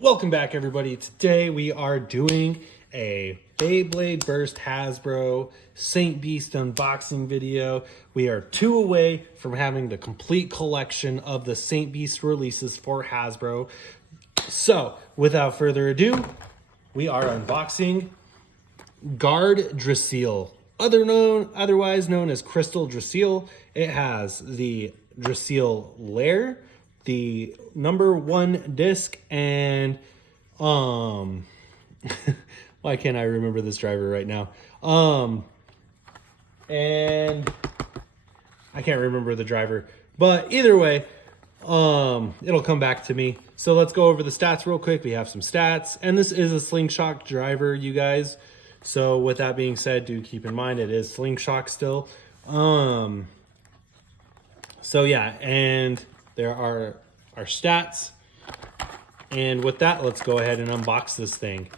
Welcome back, everybody. Today we are doing a Beyblade Burst Hasbro Saint Beast unboxing video. We are 2 away from having the complete collection of the Saint Beast releases for Hasbro. So, without further ado, we are unboxing Guard Draciel, otherwise known as Crystal Draciel. It has the Draciel lair, the #1 disc, and why can't I remember this driver right now? And I can't remember the driver, but either way, it'll come back to me. So let's go over the stats real quick. We have some stats, and this is a slingshot driver, you guys. So with that being said, do keep in mind it is slingshot still. So yeah, and there are our stats. And with that, let's go ahead and unbox this thing.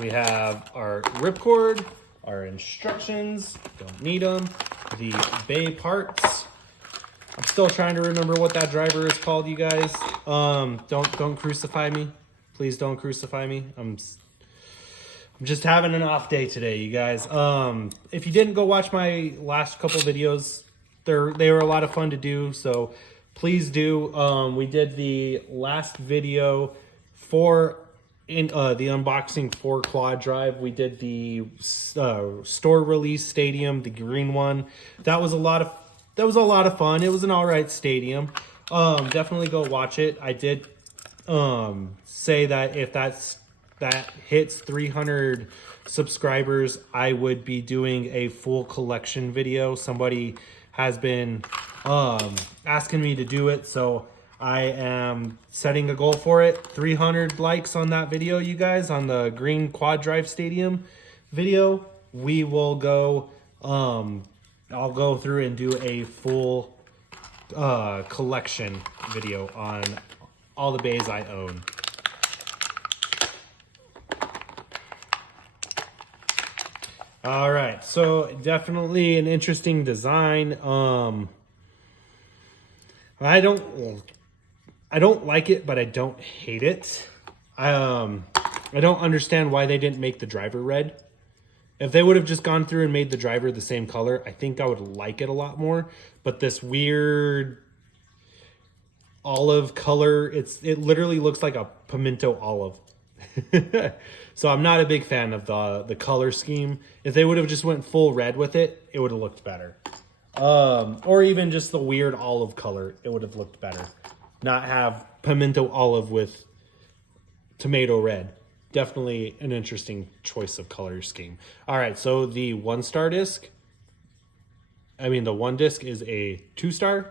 We have our ripcord, our instructions, don't need them, the bay parts. I'm still trying to remember what that driver is called, you guys. Don't crucify me. Please don't crucify me. I'm just having an off day today, you guys. If you didn't go watch my last couple videos, they were a lot of fun to do, so please do. We did the last video for the unboxing for Quad Drive. We did the store release stadium, the green one. That was a lot of fun. It was an all right stadium. Definitely go watch it. I did say that if that hits 300 subscribers, I would be doing a full collection video. Somebody has been asking me to do it, so I am setting a goal for it. 300 likes on that video, you guys, on the green Quad Drive Stadium video. We will go, I'll go through and do a full collection video on all the bays I own. All right, so definitely an interesting design. I don't like it, but I don't hate it. I don't understand why they didn't make the driver red. If they would have just gone through and made the driver the same color, I think I would like it a lot more. But this weird olive color, it literally looks like a pimento olive. So I'm not a big fan of the color scheme. If they would have just went full red with it, it would have looked better. Or even just the weird olive color, it would have looked better. Not have pimento olive with tomato red. Definitely an interesting choice of color scheme. All right, so the 1-star disc. The 1 disc is a 2-star.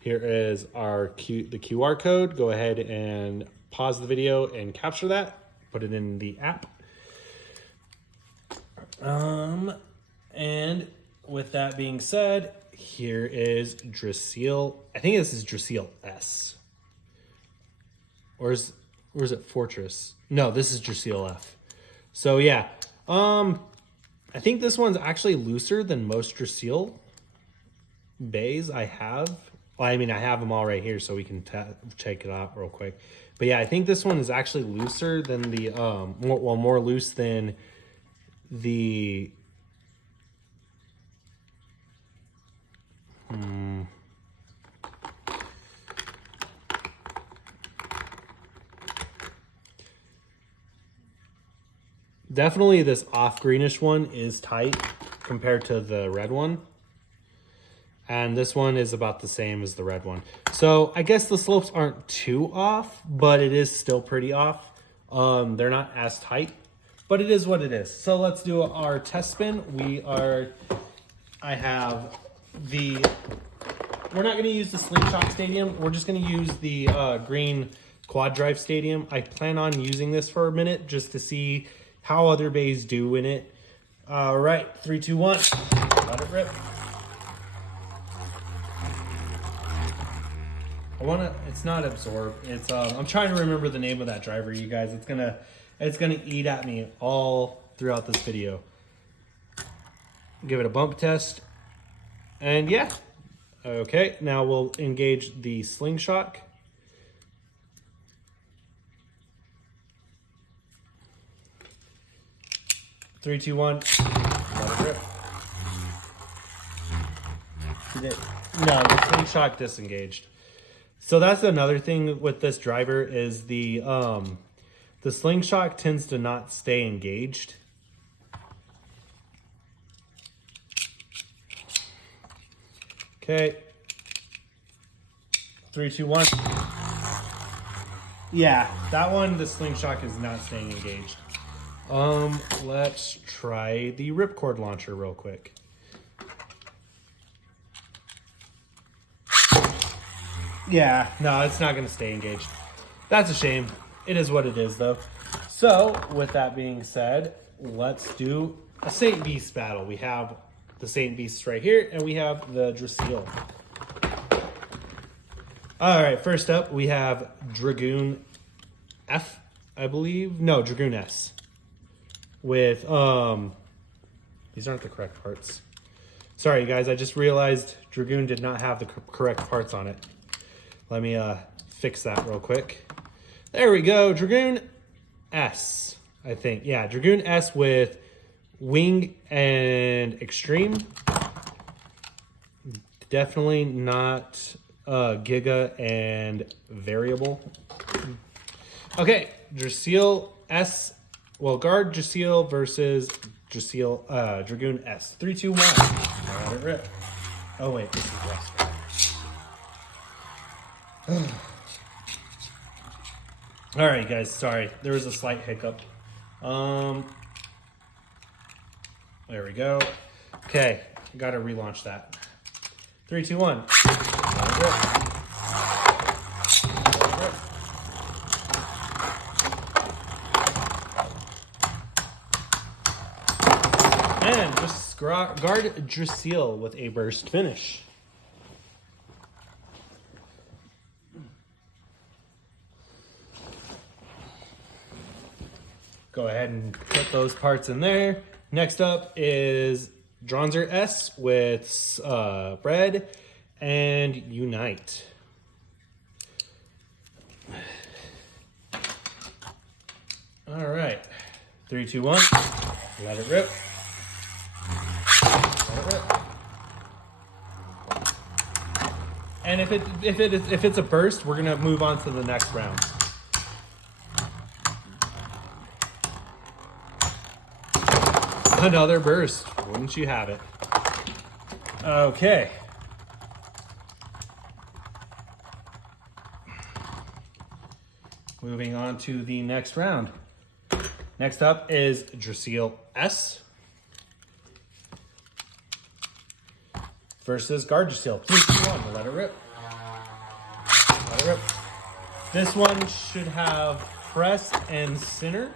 Here is the QR code. Go ahead and pause the video and capture that. Put it in the app. And with that being said, here is Draciel. I think this is Draciel S. Or is it Fortress? No, this is Draciel F. So yeah, I think this one's actually looser than most Draciel bays I have. Well, I have them all right here, so we can check it out real quick. But yeah, I think this one is actually looser than the more loose than the Definitely this off greenish one is tight compared to the red one. And this one is about the same as the red one. So I guess the slopes aren't too off, but it is still pretty off. They're not as tight, but it is what it is. So let's do our test spin. We're not gonna use the slingshot stadium. We're just gonna use the green Quad Drive stadium. I plan on using this for a minute just to see how other bays do in it. All right, 3, 2, 1, let it rip. It's not absorb. It's I'm trying to remember the name of that driver, you guys. It's gonna eat at me all throughout this video. Give it a bump test. And yeah. Okay, now we'll engage the slingshot. Three, two, one. Let it rip. No, the slingshot disengaged. So that's another thing with this driver is the slingshot tends to not stay engaged. Okay. 3, 2, 1. Yeah, that one, the slingshot is not staying engaged. Let's try the ripcord launcher real quick. Yeah, no, it's not going to stay engaged. That's a shame. It is what it is, though. So, with that being said, let's do a Saint Beast battle. We have the Saint Beasts right here, and we have the Draciel. All right, first up, we have Dragoon F, I believe. No, Dragoon S. With, these aren't the correct parts. Sorry, guys, I just realized Dragoon did not have the correct parts on it. Let me fix that real quick. There we go, Dragoon S, I think. Yeah, Dragoon S with Wing and Extreme. Definitely not Giga and Variable. Okay, Draciel S. Well, Guard Draciel versus Draciel, Dragoon S. 3, 2, 1. Let it rip. Oh, wait, this is West. All right, guys, sorry. There was a slight hiccup. There we go. Okay, got to relaunch that. 3, 2, 1. And just guard Draciel with a burst finish. Go ahead and put those parts in there. Next up is Dronzer S with Bread and Unite. All right, 3, 2, 1. Let it rip. Let it rip. And if it's a burst, we're gonna move on to the next round. Another burst. Wouldn't you have it? Okay. Moving on to the next round. Next up is Draciel S versus Guard Draciel. 3, 2, 1. Let it rip. Let it rip. This one should have press and center.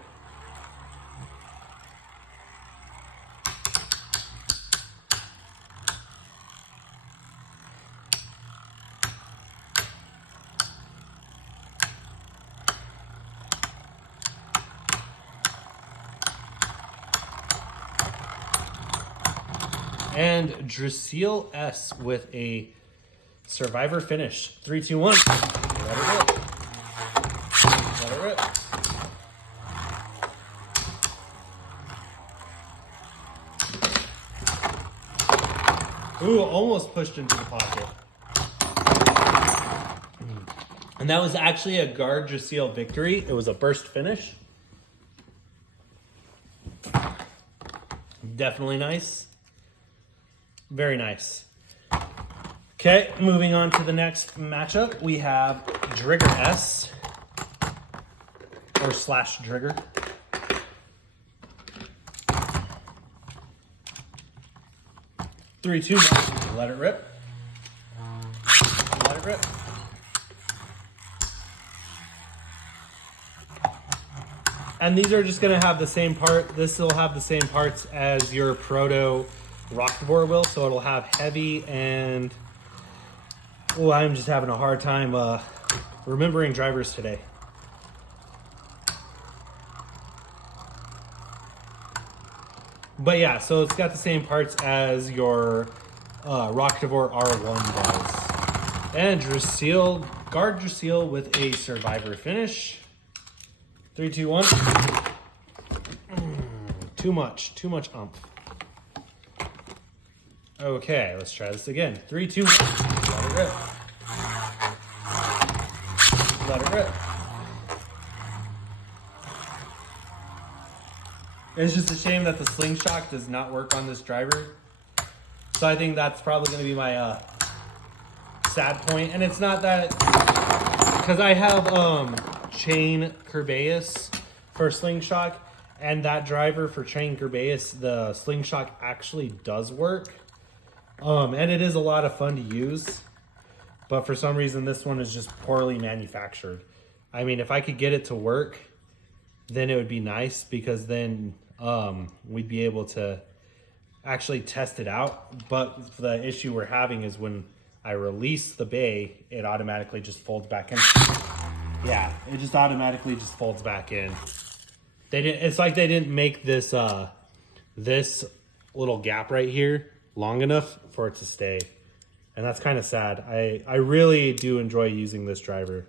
And Draciel S with a survivor finish. 3, 2, 1. Let it rip. Let it rip. Ooh, almost pushed into the pocket. And that was actually a Guard Draciel victory. It was a burst finish. Definitely nice. Very nice. Okay, moving on to the next matchup, we have Drigger S or slash Drigger. Three, two, 1. Let it rip. Let it rip. And these are just going to have the same part. This will have the same parts as your Proto Rockboard will, so it'll have heavy and... Oh, I'm just having a hard time remembering drivers today. But yeah, so it's got the same parts as your Rocktivore R1 does. And Draciel, Guard Draciel with a Survivor finish. 3, 2, 1. Too much umph. Okay, let's try this again. 3, 2, 1. Let it rip. Let it rip. It's just a shame that the slingshot does not work on this driver. So I think that's probably going to be my sad point. And it's not that, because I have chain Kerbeus for slingshot, and that driver for chain Kerbeus, the slingshot actually does work. And it is a lot of fun to use. But for some reason, this one is just poorly manufactured. I mean, if I could get it to work, then it would be nice, because then we'd be able to actually test it out. But the issue we're having is when I release the bay, it automatically just folds back in. Yeah, it just automatically just folds back in. It's like they didn't make this this little gap right here long enough for it to stay. And that's kind of sad. I really do enjoy using this driver.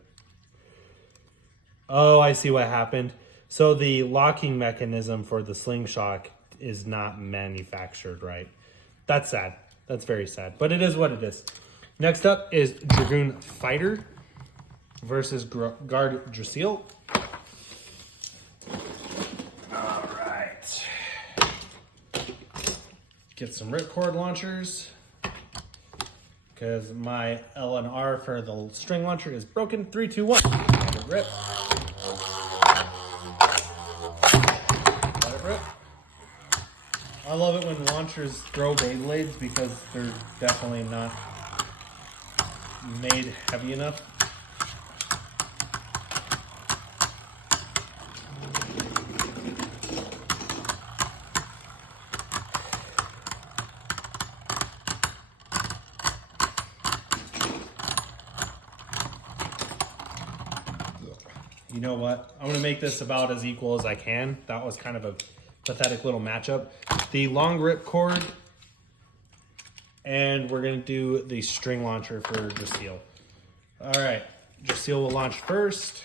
Oh, I see what happened. So the locking mechanism for the slingshot is not manufactured right. That's sad. That's very sad. But it is what it is. Next up is Dragoon Fighter versus Guard Draciel. All right. Get some ripcord launchers, because my L and R for the string launcher is broken. 3, 2, 1. Let it rip. Let it rip. I love it when launchers throw Beyblades, because they're definitely not made heavy enough. You know what? I'm going to make this about as equal as I can. That was kind of a pathetic little matchup. The long rip cord, and we're going to do the string launcher for Draciel. All right. Draciel will launch first.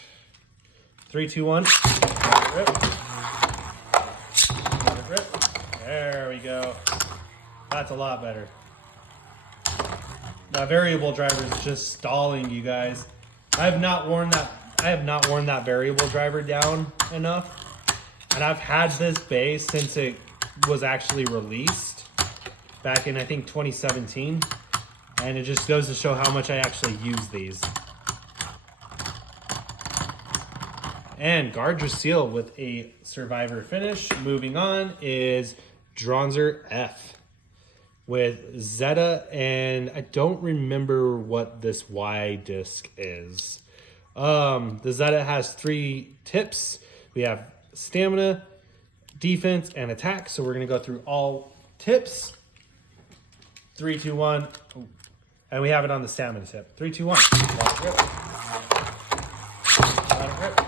3, 2, 1. Let it rip. Let it rip. There we go. That's a lot better. That variable driver is just stalling, you guys. I have not worn that variable driver down enough. And I've had this base since it was actually released back in, I think, 2017. And it just goes to show how much I actually use these. And Guard Draciel with a Survivor finish. Moving on is Dronzer F with Zeta, and I don't remember what this Y disc is. The Zeta has 3 tips. We have stamina, defense, and attack. So we're going to go through all tips. 3, 2, 1. Ooh. And we have it on the stamina tip. 3, 2, 1. Let it rip. Let it rip.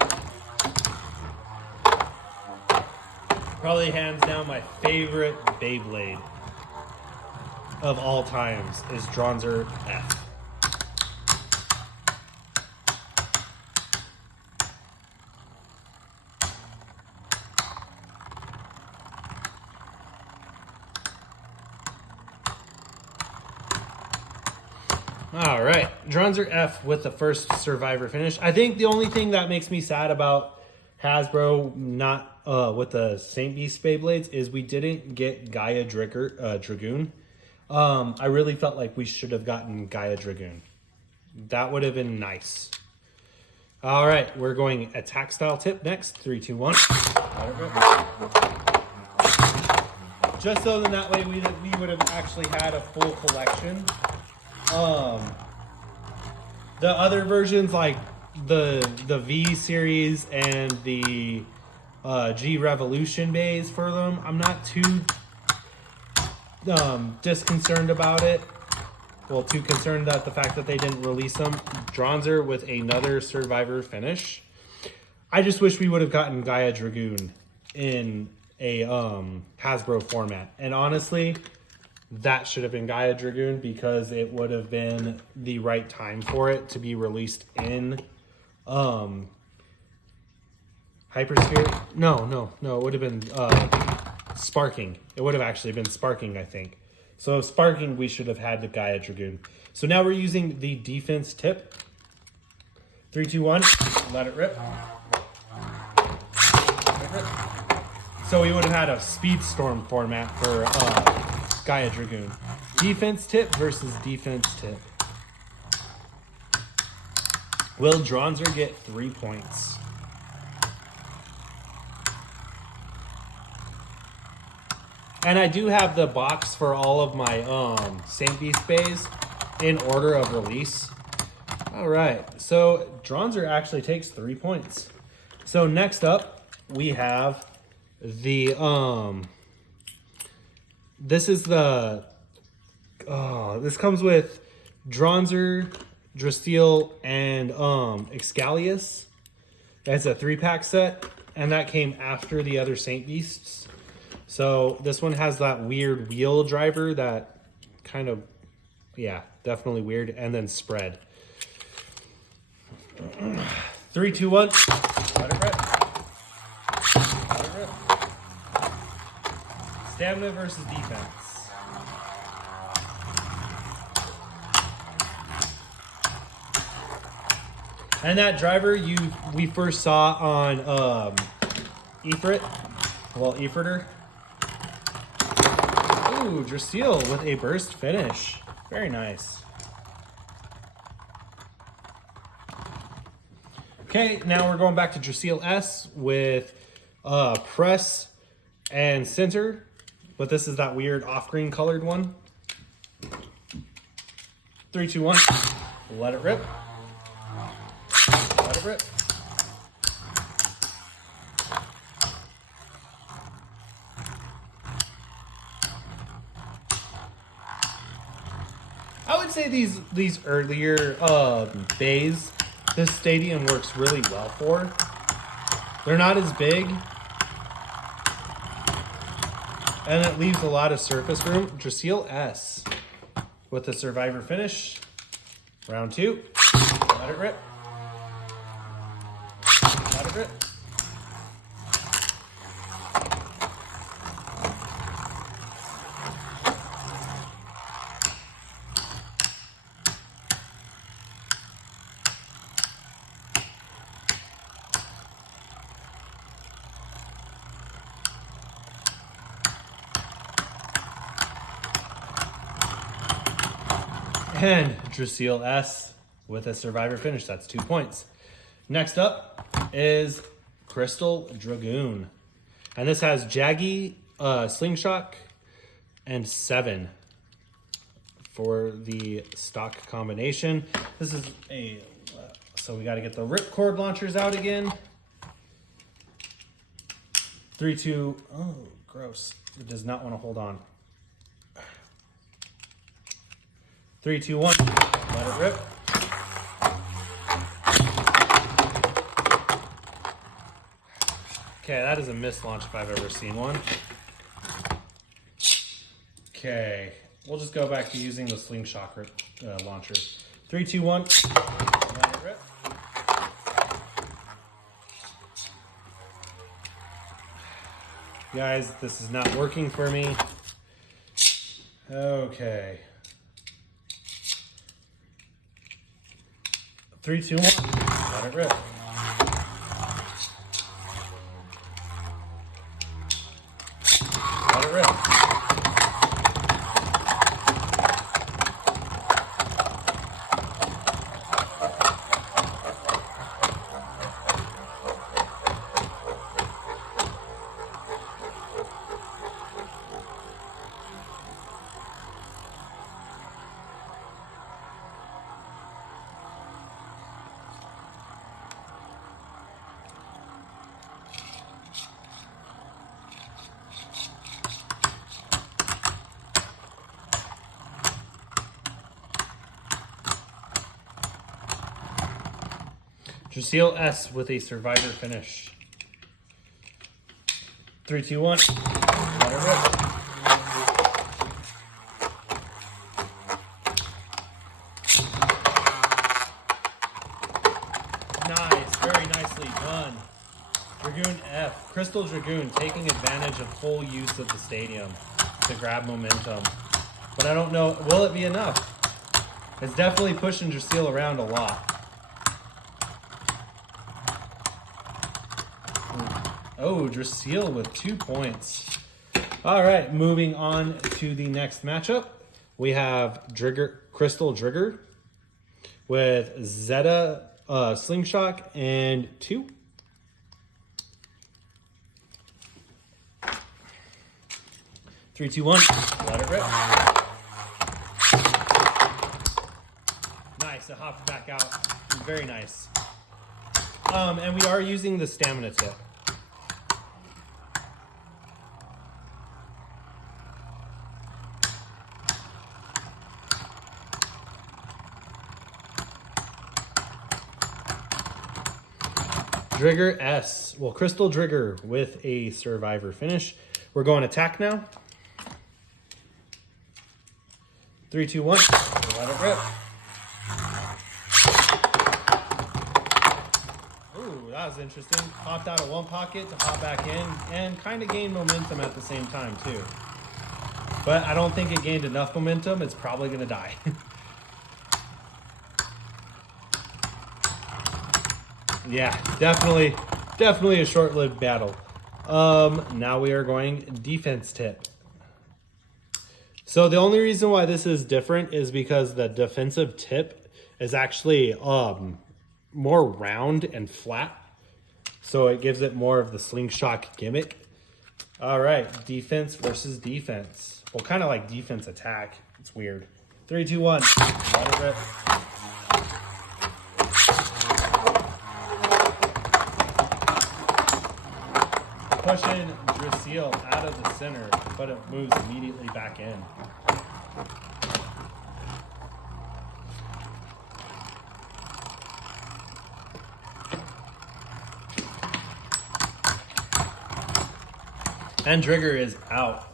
Probably hands down my favorite Beyblade of all times is Dronzer F. All right, Dronzer F with the first Survivor finish. I think the only thing that makes me sad about Hasbro not with the Saint Beast Beyblades is we didn't get Gaia Dragoon. I really felt like we should have gotten Gaia Dragoon. That would have been nice. All right, we're going attack style tip next. 3, 2, 1. Just so that way we would have actually had a full collection. The other versions, like the V series and the G Revolution bays for them, I'm not too disconcerted about it. Well, too concerned about the fact that they didn't release them. Dronzer with another Survivor finish. I just wish we would have gotten Gaia Dragoon in a Hasbro format. And honestly, that should have been Gaia Dragoon because it would have been the right time for it to be released in Hypersphere. No, it would have been Sparking. It would have actually been Sparking, I think. So Sparking, we should have had the Gaia Dragoon. So now we're using the defense tip. 3, 2, 1, let it rip. So we would have had a Speedstorm format for Gaia Dragoon. Defense tip versus defense tip. Will Dronzer get 3 points? And I do have the box for all of my Saint Beast bays in order of release. All right, so Dronzer actually takes 3 points. So next up, we have the, this is the, this comes with Dronzer, Draciel, and Excalius. That's a 3-pack set, and that came after the other Saint Beasts. So this one has that weird wheel driver that kind of, yeah, definitely weird, and then spread. 3, 2, 1, let it rip. Let it rip. Stamina versus defense. And that driver we first saw on Ifrit. Well, Ifriter. Ooh, Draciel with a burst finish. Very nice. Okay, now we're going back to Draciel S with press and center, but this is that weird off-green colored one. 3, 2, 1, let it rip. Let it rip. I would say these earlier bays, this stadium works really well for. They're not as big, and it leaves a lot of surface room. Draciel S with the survivor finish. Round 2. Let it rip. Let it rip. And Draciel S with a survivor finish. That's 2 points. Next up is Crystal Dragoon. And this has Jaggy, Slingshot, and 7 for the stock combination. This is a, so we got to get the ripcord launchers out again. 3, 2, oh, gross. It does not want to hold on. 3, 2, 1, let it rip. Okay, that is a missed launch if I've ever seen one. Okay, we'll just go back to using the slingshot launcher. 3, 2, 1, let it rip. Guys, this is not working for me. Okay. 3, 2, 1, let it rip. Let it rip. Draciel S with a survivor finish. 3, 2, 1, let it rip. Dragoon F. Crystal Dragoon taking advantage of full use of the stadium to grab momentum. But I don't know, will it be enough? It's definitely pushing Draciel around a lot. Oh, Draciel with 2 points. All right, moving on to the next matchup. We have Crystal Drigger with Zeta Slingshot and 2. Three, two, one. Let it rip. Nice. It hopped back out. Very nice. And we are using the stamina tip. Drigger S. Well, Crystal Drigger with a survivor finish. We're going attack now. 3, 2, 1. Let it rip. Ooh, that was interesting. Hopped out of one pocket to hop back in and kind of gained momentum at the same time too. But I don't think it gained enough momentum. It's probably going to die. Yeah, definitely a short-lived battle. Now we are going defense tip. So the only reason why this is different is because the defensive tip is actually more round and flat. So it gives it more of the slingshot gimmick. All right, defense versus defense. Well, kind of like defense attack. It's weird. 3, 2, 1. Let it rip. Pushing Draciel out of the center, but it moves immediately back in. And Drigger is out.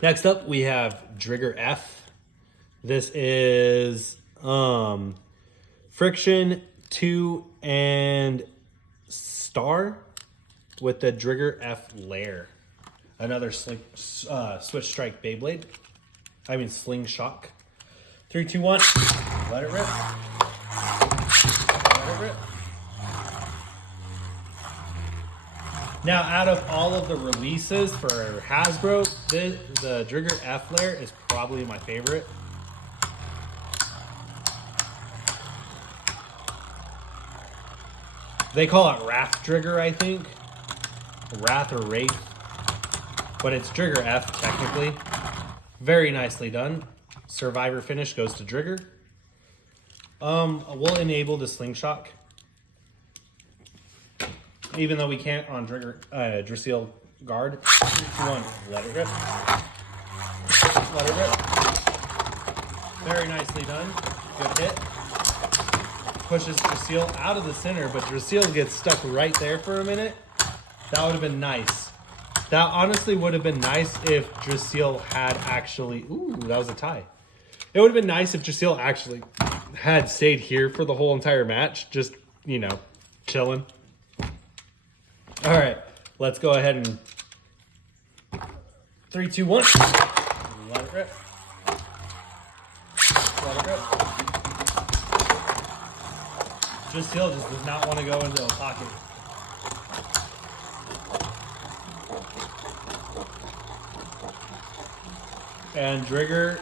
Next up, we have Drigger F. This is Friction 2 and Star with the Drigger F layer. Another switch strike Beyblade. I mean slingshot. 3, 2, 1. Let it rip. Let it rip. Now, out of all of the releases for Hasbro, the Drigger F layer is probably my favorite. They call it Wrath Drigger, I think. Wrath or Wraith. But it's Drigger F, technically. Very nicely done. Survivor finish goes to Drigger. We'll enable the slingshot. Even though we can't on Draciel guard. 3, 2, 1. Let it rip. Let it rip. Very nicely done. Good hit. Pushes Draciel out of the center, but Draciel gets stuck right there for a minute. That would have been nice. That honestly would have been nice if Draciel had actually... Ooh, that was a tie. It would have been nice if Draciel actually had stayed here for the whole entire match. Just, you know, chilling. All right, let's go ahead and 3, 2, 1. Let it rip. Let it rip. Draciel just does not want to go into a pocket. And Drigger,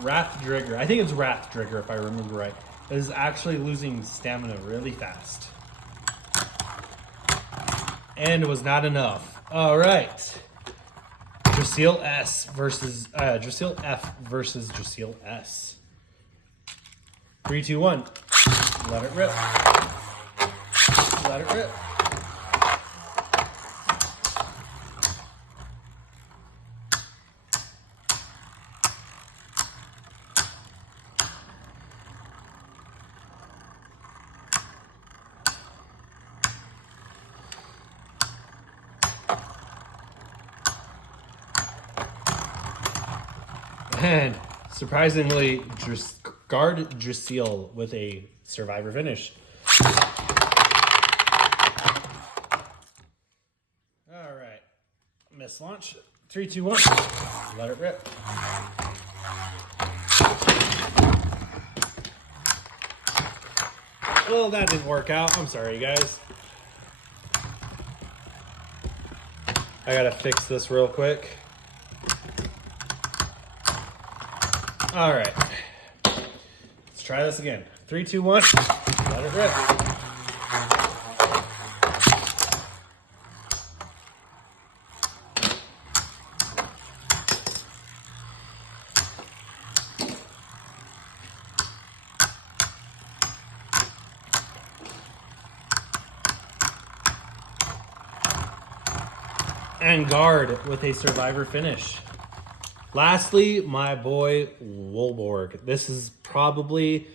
Wrath Drigger, I think it's Wrath Drigger if I remember right, is actually losing stamina really fast. And it was not enough. All right. Draciel S versus Draciel F versus Draciel S. 3, 2, 1. Let it rip. Let it rip. And surprisingly, Guard Draciel with a survivor finish. All right. Miss launch. 3, 2, 1. Let it rip. Well, that didn't work out. I'm sorry, guys. I gotta fix this real quick. All right. Let's try this again. 3, 2, 1. Let it rip. And guard with a survivor finish. Lastly, my boy Wolborg. This is probably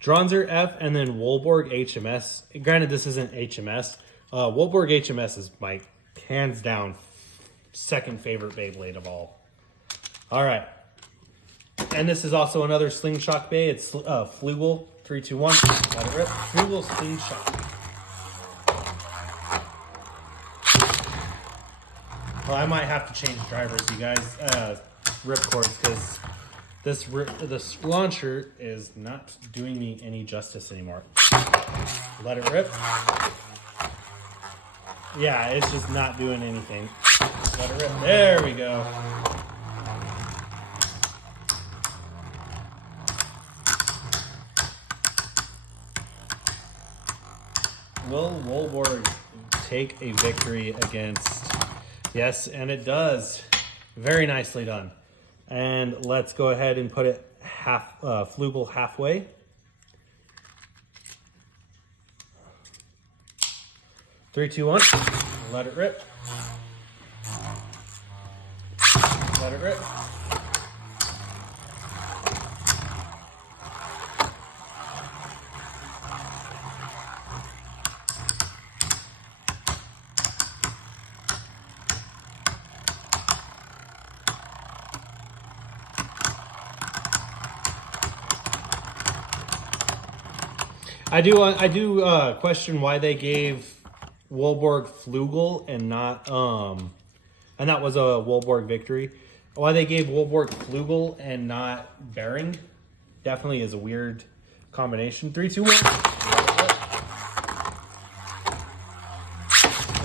Dronzer F and then Wolborg HMS. Granted, this isn't HMS. Wolborg HMS is my hands down second favorite Beyblade of all. All right. And this is also another Slingshot Bay. It's Flugel. 3, 2, 1. Let it rip. Flugel Slingshot. Well, I might have to change drivers, you guys. Ripcords, because this launcher is not doing me any justice anymore. Let it rip. Yeah, it's just not doing anything. Let it rip. There we go. Will Wolborg take a victory against... Yes, and it does. Very nicely done. And let's go ahead and put it Flugel halfway. 3, 2, 1. Let it rip. Let it rip. I do question why they gave Wolborg Flugel and not and that was a Wolborg victory. Why they gave Wolborg Flugel and not Bearing definitely is a weird combination. 3, 2, 1.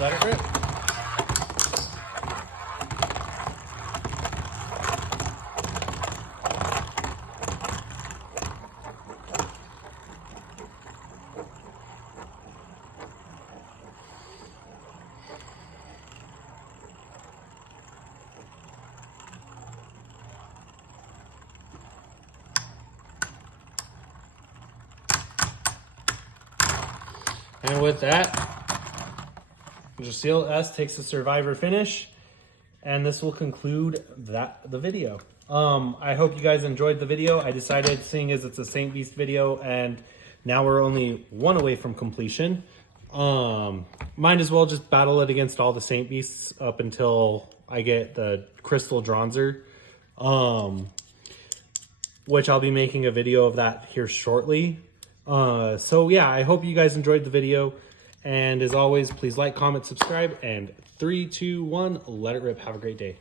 Let it rip. And with that, Draciel S takes the survivor finish, and this will conclude the video. I hope you guys enjoyed the video. I decided, seeing as it's a Saint Beast video, and now we're only one away from completion, might as well just battle it against all the Saint Beasts up until I get the Crystal Dronzer, which I'll be making a video of that here shortly. So yeah, I hope you guys enjoyed the video, and as always, please like, comment, subscribe, and 3, 2, 1, let it rip. Have a great day.